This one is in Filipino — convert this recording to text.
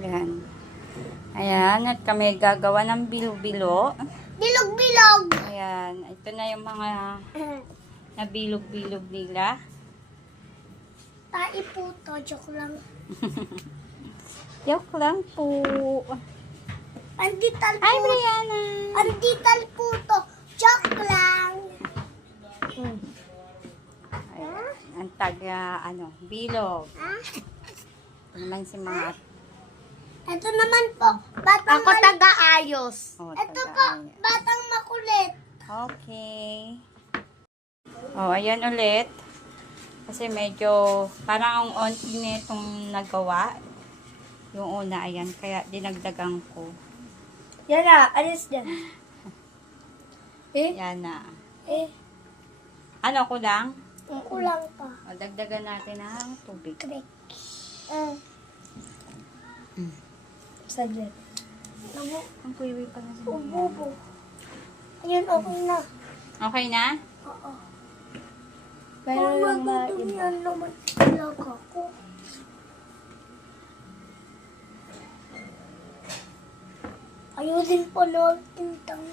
Ayan. Ayan, at kami gagawa ng bilo-bilo. Bilog-bilog. Ayan, ito na yung mga nabilog-bilog nila. Tai po to, joke lang. Joke lang po. Andital po. Hi, Brianna! Andital po to, joke lang. Ayan, ang taga, ano, bilog. Ah, naman si mga... Ito naman po, batang Ako mal- taga-ayos. Oh, Ito taga- po, batang makulit. Okay. Oh, ayan ulit. Kasi medyo parang ang onti nitong nagawa. Yung una, ayan. Kaya dinagdagan ko. Yan na, alis dyan. Eh? Yan na. Eh, Ano ko lang? kulang pa. O, dagdagan natin ng tubig. Correct. Uh, Mm. Saglit. Namo, Ang kuiwi pa na sa ububo. Ayun, okay na. Okay na? Oo. Meron lang na magdudumi yan naman talaga ko. Ayusin pa natin tang